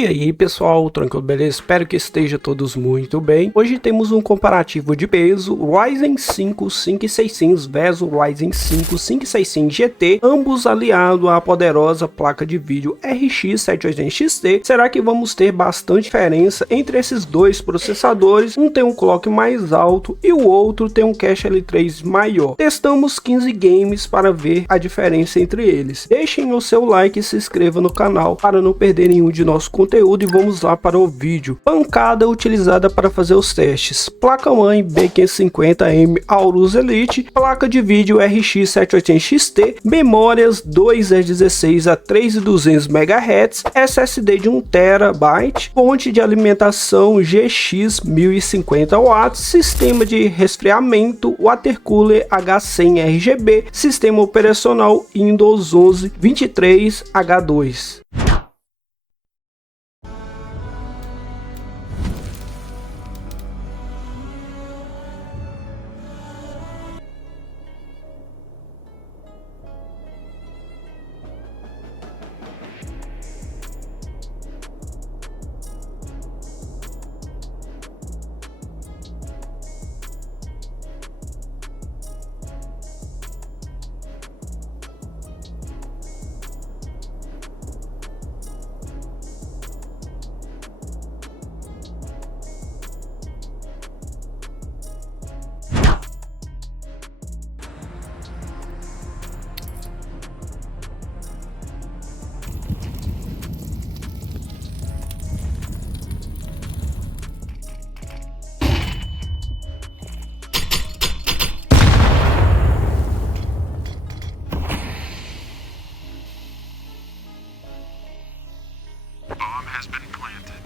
E aí pessoal, tranquilo, beleza? Espero que estejam todos muito bem. Hoje temos um comparativo de peso Ryzen 5 5600 versus Ryzen 5 5600 GT, ambos aliados à poderosa placa de vídeo RX 780 XT. Será que vamos ter bastante diferença entre esses dois processadores? Um tem um clock mais alto e o outro tem um cache L3 maior. Testamos 15 games para ver a diferença entre eles. Deixem o seu like e se inscreva no canal para não perder nenhum de nossos conteúdo, e vamos lá para o vídeo. Pancada utilizada para fazer os testes: placa-mãe B550M Aorus Elite, placa de vídeo RX 780 XT, memórias 2x16 a 3200 MHz, SSD de 1 TB, fonte de alimentação GX 1050 watts, sistema de resfriamento Watercooler H100 RGB, sistema operacional Windows 11 23H2. Has been planted.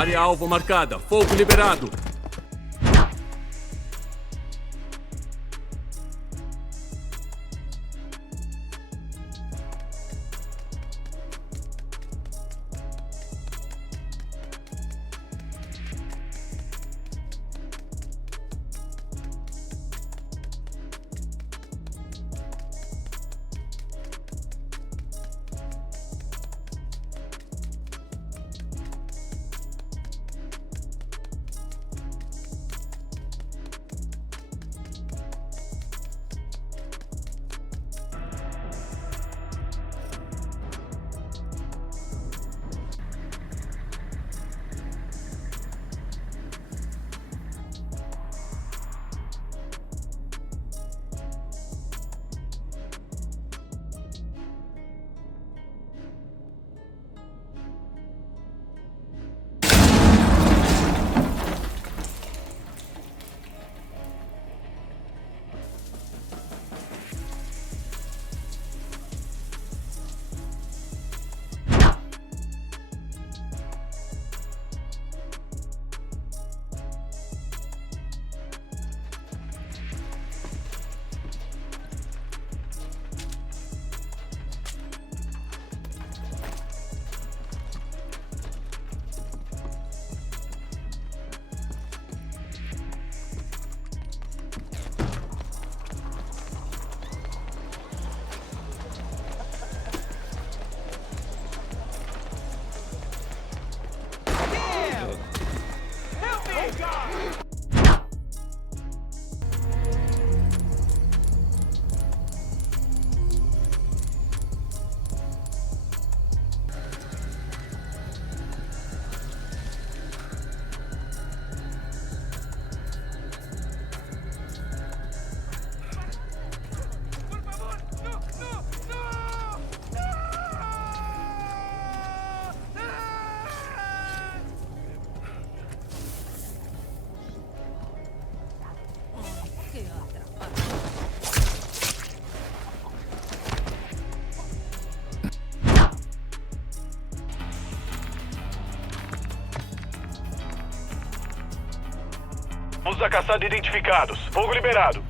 Área alvo marcada. Fogo liberado. Os a caçada identificados. Fogo liberado.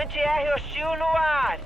Anti-R hostil no ar!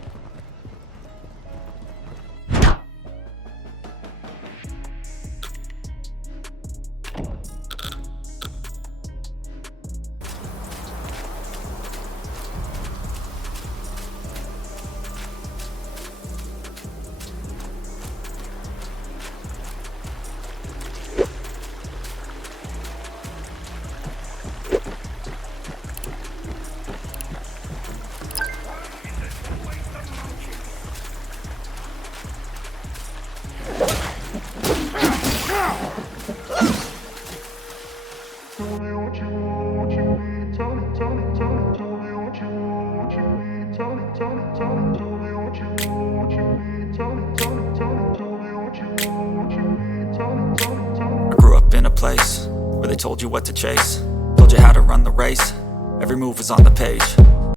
I grew up in a place where they told you what to chase, told you how to run the race. Every move was on the page.